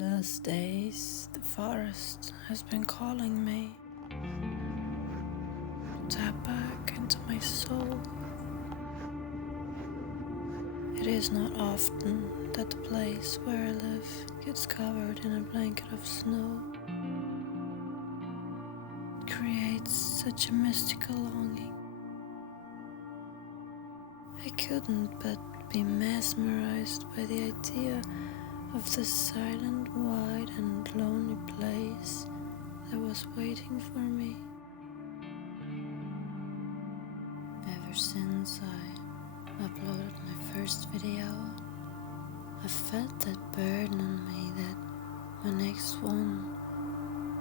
last days, the forest has been calling me to tap back into my soul. It is not often that the place where I live gets covered in a blanket of snow. It creates such a mystical longing. I couldn't but be mesmerized by the idea of this silent, wide and lonely place that was waiting for me. Ever since I uploaded my first video, I felt that burden on me that my next one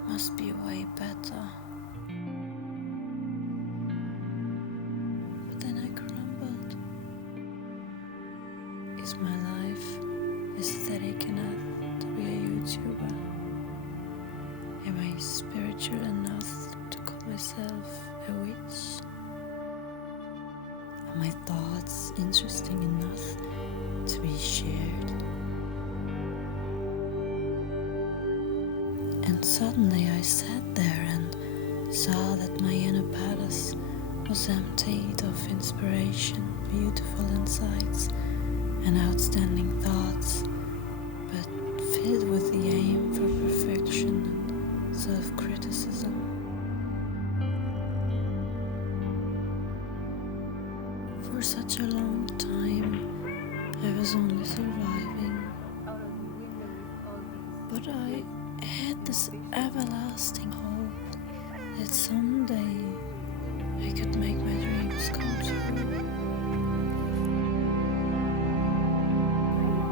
must be way better. But then I grumbled. Is my life aesthetic enough to be a YouTuber? Am I spiritual enough to call myself a witch? Are my thoughts interesting enough to be shared? And suddenly I sat there and saw that my inner palace was emptied of inspiration, beautiful insights, and outstanding thoughts, but filled with the aim for perfection and self-criticism. For such a long time, I was only surviving, but I had this everlasting hope that someday I could make my dreams come true.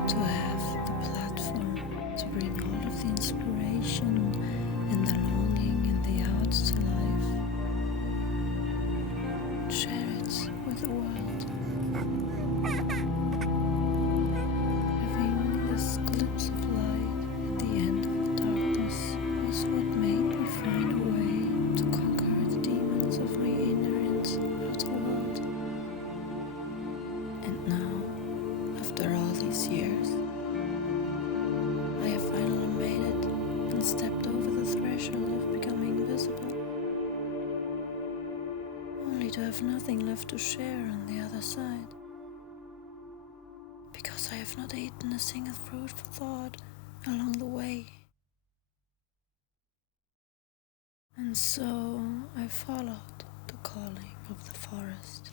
To have the platform to bring all of the inspiration and the longing and the art to life, share it with the world. Having this glimpse of light at the end of the darkness was what made me find a way to conquer the demons of my inner and outer world. And now, after all these years, I have finally made it and stepped over the threshold of becoming visible, only to have nothing left to share on the other side, because I have not eaten a single fruitful thought along the way. And so I followed the calling of the forest.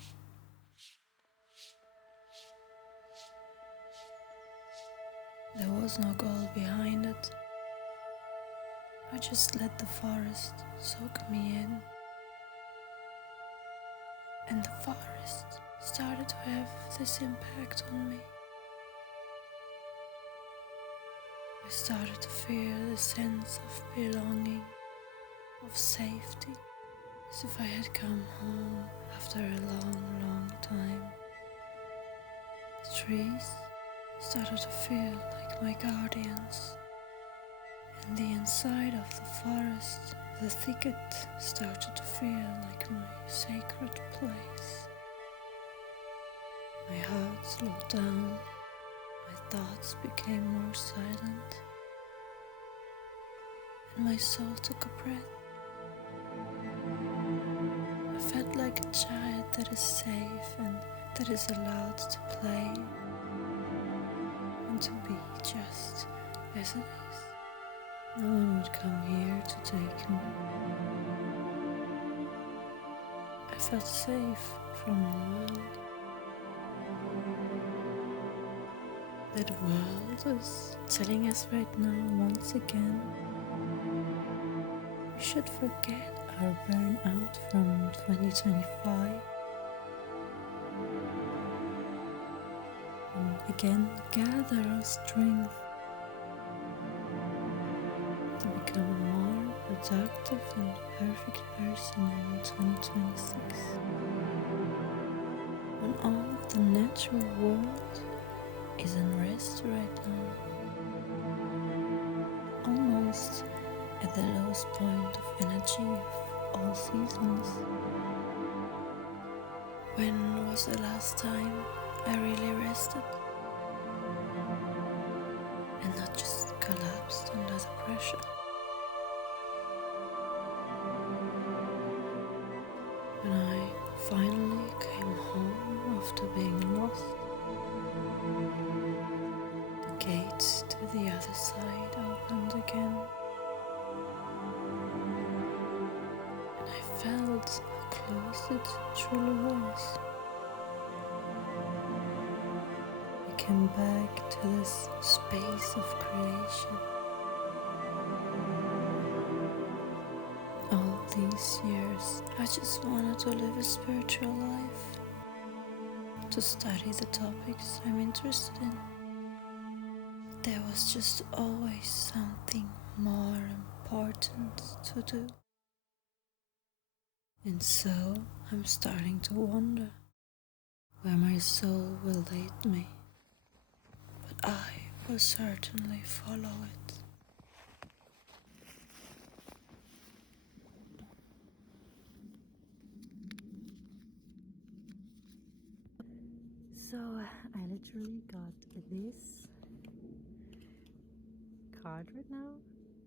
There was no goal behind it. I just let the forest soak me in. And the forest started to have this impact on me. I started to feel a sense of belonging, of safety, as if I had come home after a long time. The trees started to feel like my guardians, and the inside of the forest, the thicket, started to feel like my sacred place. My heart slowed down, my thoughts became more silent, and my soul took a breath. I felt like a child that is safe and that is allowed to play and to be just as it is. No one would come here to take me. I felt safe from the world. That world is telling us right now once again, we should forget our burnout from 2025 and again gather our strength to become a more productive and perfect person in 2026, when all of the natural world is in rest right now, almost at the lowest point of energy of all seasons. When was the last time I really rested and not just collapsed pressure. When I finally came home after being lost, the gates to the other side opened again, and I felt how close it truly was. I came back to this space of creation. All these years, I just wanted to live a spiritual life, to study the topics I'm interested in. There was just always something more important to do. And so I'm starting to wonder where my soul will lead me. But I will certainly follow it. So I literally got this card right now.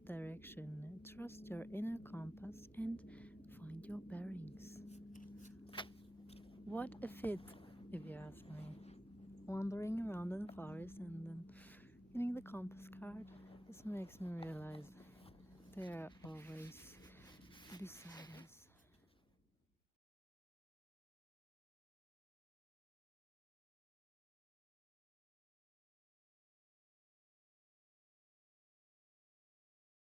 Direction: trust your inner compass and find your bearings. What a fit, if you ask me. Wandering around in the forest and then getting the compass card just makes me realize there are always